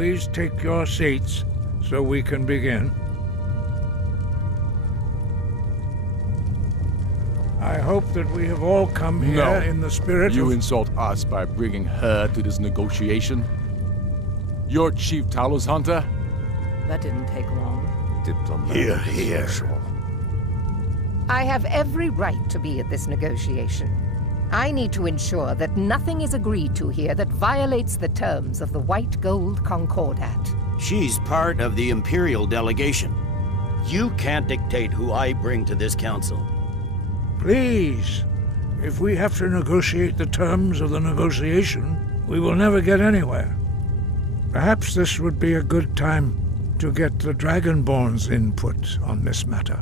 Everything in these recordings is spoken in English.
please take your seats so we can begin? I hope that we have all come here in the spirit You of... insult us by bringing her to this negotiation? You're Chief Talos Hunter? That didn't take long. Diplomatic Here. I have every right to be at this negotiation. I need to ensure that nothing is agreed to here that violates the terms of the White Gold Concordat. She's part of the Imperial delegation. You can't dictate who I bring to this council. Please, if we have to negotiate the terms of the negotiation, we will never get anywhere. Perhaps this would be a good time to get the Dragonborn's input on this matter.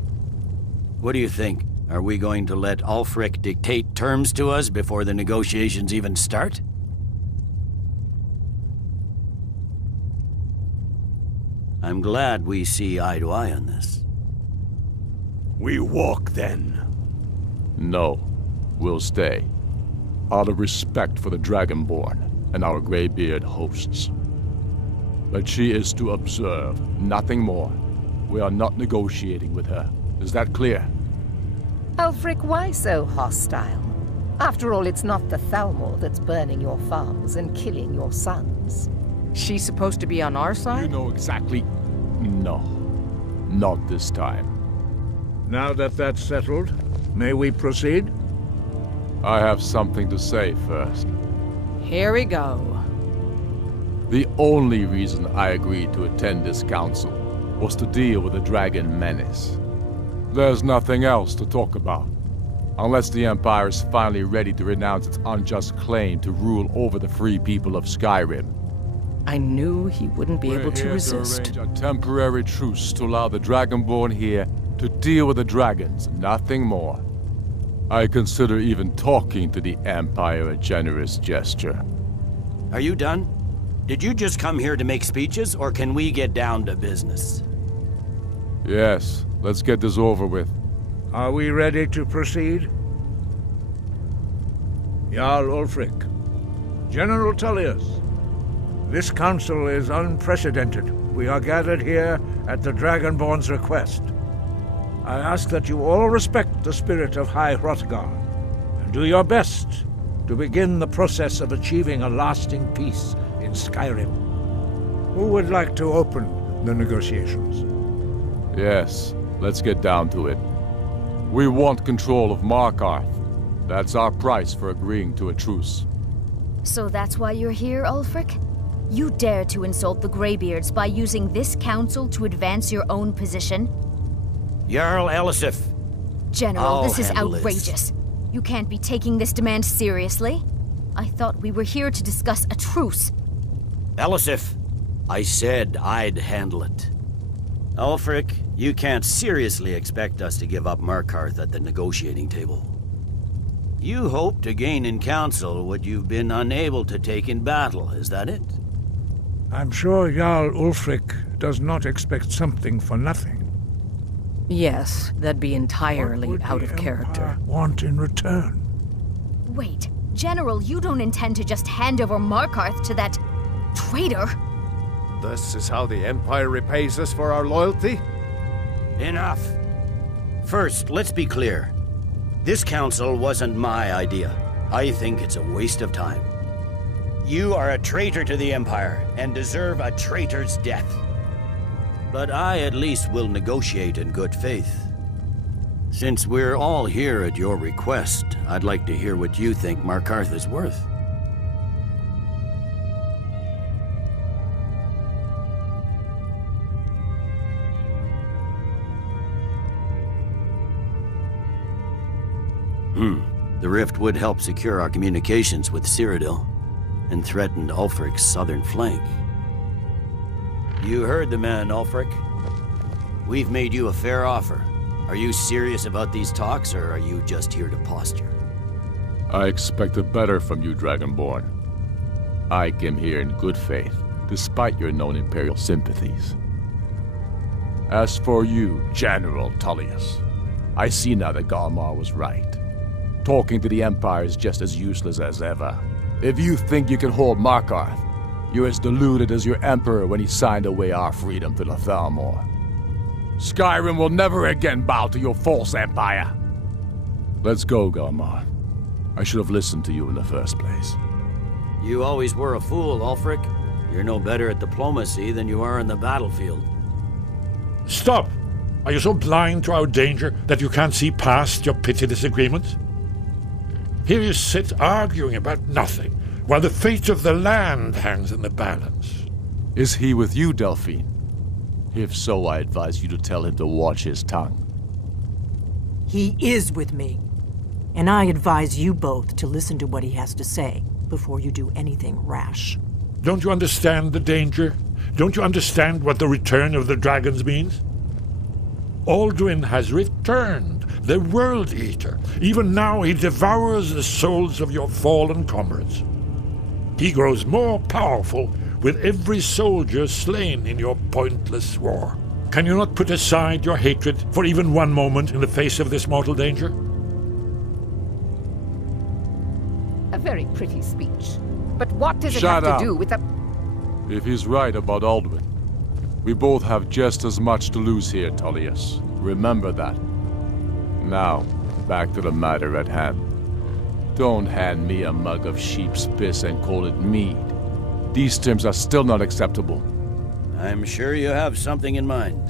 What do you think? Are we going to let Ulfric dictate terms to us before the negotiations even start? I'm glad we see eye to eye on this. We walk then. No. We'll stay. Out of respect for the Dragonborn and our Greybeard hosts. But she is to observe, nothing more. We are not negotiating with her. Is that clear? Ulfric, why so hostile? After all, it's not the Thalmor that's burning your farms and killing your sons. She's supposed to be on our You side? know exactly... No. Not this time. Now that that's settled, may we proceed? I have something to say first. Here we go. The only reason I agreed to attend this council was to deal with the Dragon Menace. There's nothing else to talk about. Unless the Empire is finally ready to renounce its unjust claim to rule over the free people of Skyrim. I knew he wouldn't be able to resist. We're here to arrange a temporary truce to allow the Dragonborn here to deal with the dragons, nothing more. I consider even talking to the Empire a generous gesture. Are you done? Did you just come here to make speeches, or can we get down to business? Yes, let's get this over with. Are we ready to proceed? Jarl Ulfric, General Tullius, this council is unprecedented. We are gathered here at the Dragonborn's request. I ask that you all respect the spirit of High Hrothgar, and do your best to begin the process of achieving a lasting peace in Skyrim. Who would like to open the negotiations? Yes, let's get down to it. We want control of Markarth. That's our price for agreeing to a truce. So that's why you're here, Ulfric? You dare to insult the Greybeards by using this council to advance your own position? Jarl Elisif. General, this is handle outrageous. You can't be taking this demand seriously. I thought we were here to discuss a truce. Elisif, I said I'd handle it. Ulfric, you can't seriously expect us to give up Markarth at the negotiating table. You hope to gain in council what you've been unable to take in battle, is that it? I'm sure Jarl Ulfric does not expect something for nothing. Yes, that'd be entirely What would out the of character. Empire want in return? Wait, General, you don't intend to just hand over Markarth to that traitor? This is how the Empire repays us for our loyalty? Enough. First, let's be clear. This council wasn't my idea. I think it's a waste of time. You are a traitor to the Empire and deserve a traitor's death. But I at least will negotiate in good faith. Since we're all here at your request, I'd like to hear what you think Markarth is worth. The rift would help secure our communications with Cyrodiil, and threatened Ulfric's southern flank. You heard the man, Ulfric. We've made you a fair offer. Are you serious about these talks, or are you just here to posture? I expected better from you, Dragonborn. I came here in good faith, despite your known Imperial sympathies. As for you, General Tullius, I see now that Galmar was right. Talking to the Empire is just as useless as ever. If you think you can hold Markarth, You're as deluded as your Emperor when he signed away our freedom to the Thalmor. Skyrim will never again bow to your false empire. Let's go, Galmar. I should have listened to you in the first place. You always were a fool, Ulfric. You're no better at diplomacy than you are in the battlefield. Stop! Are you so blind to our danger that you can't see past your petty disagreements? Here you sit arguing about nothing, while the fate of the land hangs in the balance. Is he with you, Delphine? If so, I advise you to tell him to watch his tongue. He is with me. And I advise you both to listen to what he has to say before you do anything rash. Don't you understand the danger? Don't you understand what the return of the dragons means? Alduin has returned, the World Eater. Even now he devours the souls of your fallen comrades. He grows more powerful with every soldier slain in your pointless war. Can you not put aside your hatred for even one moment in the face of this mortal danger? A very pretty speech. But what does it Shut have up. to do with the... If he's right about Alduin, we both have just as much to lose here, Tullius. Remember that. Now, back to the matter at hand. Don't hand me a mug of sheep's piss and call it mead. These terms are still not acceptable. I'm sure you have something in mind.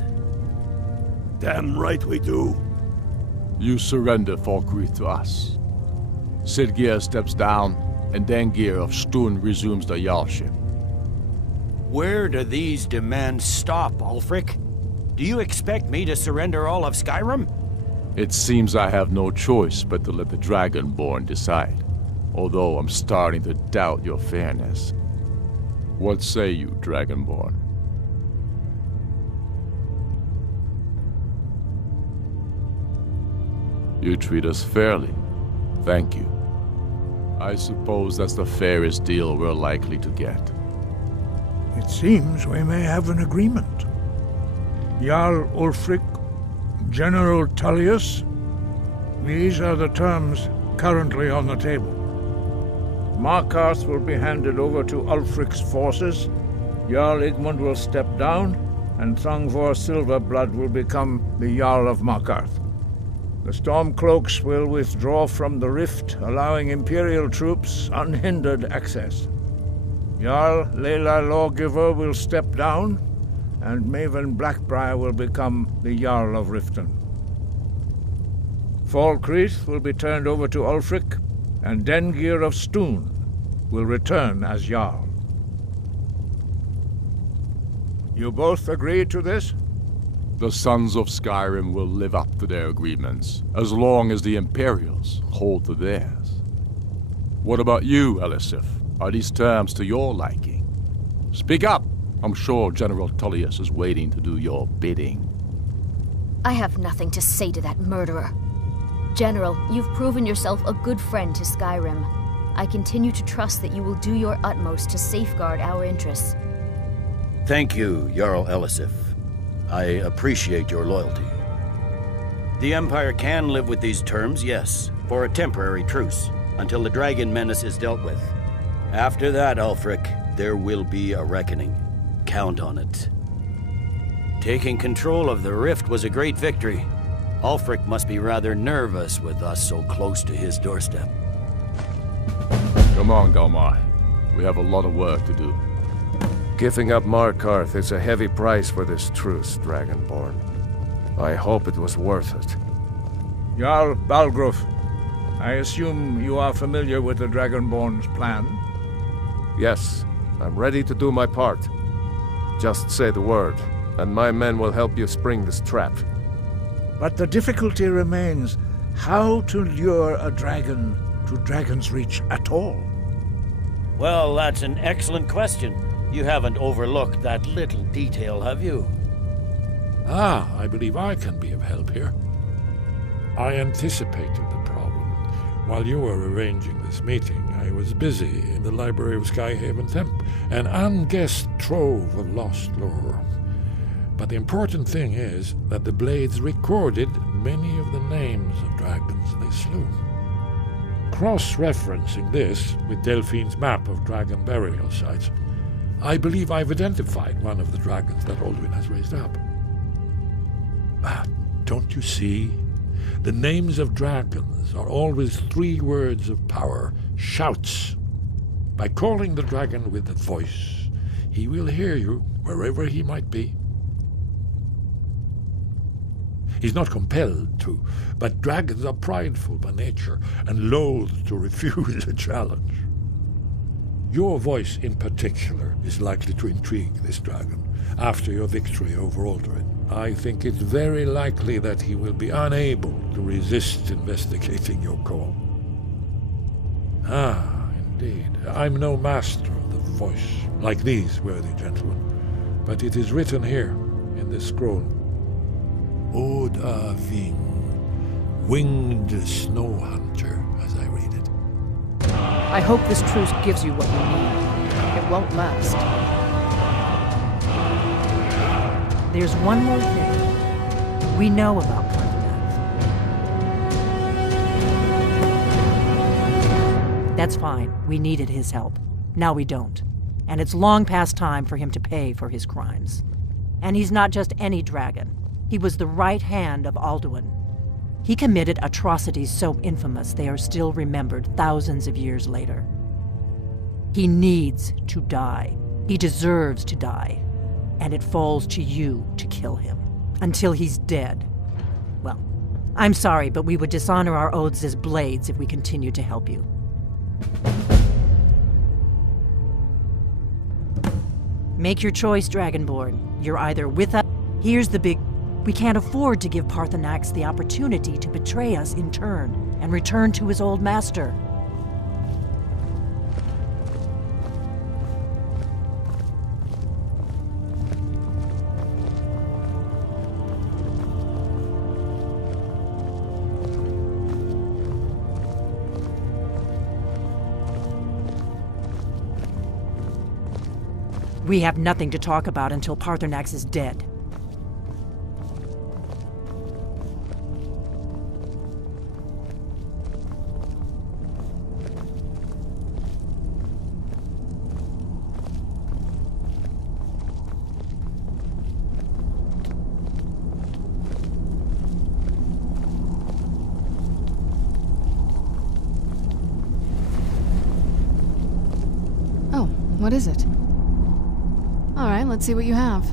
Damn right we do. You surrender Falkreath to us. Sidgeir steps down, and Dengir of Stun resumes the Jarlship. Where do these demands stop, Ulfric? Do you expect me to surrender all of Skyrim? It seems I have no choice but to let the Dragonborn decide, although I'm starting to doubt your fairness. What say you, Dragonborn? You treat us fairly. Thank you. I suppose that's the fairest deal we're likely to get. It seems we may have an agreement. Jarl Ulfric, General Tullius, these are the terms currently on the table. Markarth will be handed over to Ulfric's forces, Jarl Igmund will step down, and Thangvor Silverblood will become the Jarl of Markarth. The Stormcloaks will withdraw from the rift, allowing Imperial troops unhindered access. Jarl Leila Lawgiver will step down, and Maven Blackbriar will become the Jarl of Riften. Falkreath will be turned over to Ulfric, and Dengir of Stun will return as Jarl. You both agree to this? The Sons of Skyrim will live up to their agreements, as long as the Imperials hold to theirs. What about you, Elisif? Are these terms to your liking? Speak up! I'm sure General Tullius is waiting to do your bidding. I have nothing to say to that murderer. General, you've proven yourself a good friend to Skyrim. I continue to trust that you will do your utmost to safeguard our interests. Thank you, Jarl Elisif. I appreciate your loyalty. The Empire can live with these terms, yes, for a temporary truce, until the dragon menace is dealt with. After that, Ulfric, there will be a reckoning. Count on it. Taking control of the Rift was a great victory. Ulfric must be rather nervous with us so close to his doorstep. Come on, Galmar. We have a lot of work to do. Giving up Markarth is a heavy price for this truce, Dragonborn. I hope it was worth it. Jarl Balgruf, I assume you are familiar with the Dragonborn's plan? Yes, I'm ready to do my part. Just say the word, and my men will help you spring this trap. But the difficulty remains how to lure a dragon to Dragon's Reach at all. Well, that's an excellent question. You haven't overlooked that little detail, have you? I believe I can be of help here. I anticipated the problem. While you were arranging this meeting, I was busy in the library of Skyhaven Temp, an unguessed trove of lost lore. But the important thing is that the Blades recorded many of the names of dragons they slew. Cross-referencing this with Delphine's map of dragon burial sites, I believe I've identified one of the dragons that Alduin has raised up. Don't you see? The names of dragons are always 3 words of power, shouts. By calling the dragon with that voice, he will hear you wherever he might be. He's not compelled to, but dragons are prideful by nature and loath to refuse a challenge. Your voice in particular is likely to intrigue this dragon after your victory over Alduin. I think it's very likely that he will be unable to resist investigating your call. Indeed. I'm no master of the voice, like these worthy gentlemen, but it is written here in this scroll. Oda Ving, winged snow hunter, as I read it. I hope this truce gives you what you need. It won't last. There's one more thing. We know about Parthenax. That's fine. We needed his help. Now we don't. And it's long past time for him to pay for his crimes. And he's not just any dragon. He was the right hand of Alduin. He committed atrocities so infamous they are still remembered thousands of years later. He needs to die. He deserves to die. And it falls to you to kill him. Until he's dead. Well, I'm sorry, but we would dishonor our oaths as blades if we continued to help you. Make your choice, Dragonborn. You're either with us... Here's the big... We can't afford to give Parthenax the opportunity to betray us in turn and return to his old master. We have nothing to talk about until Parthenax is dead. Oh, what is it? All right, let's see what you have.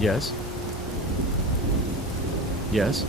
Yes? Yes?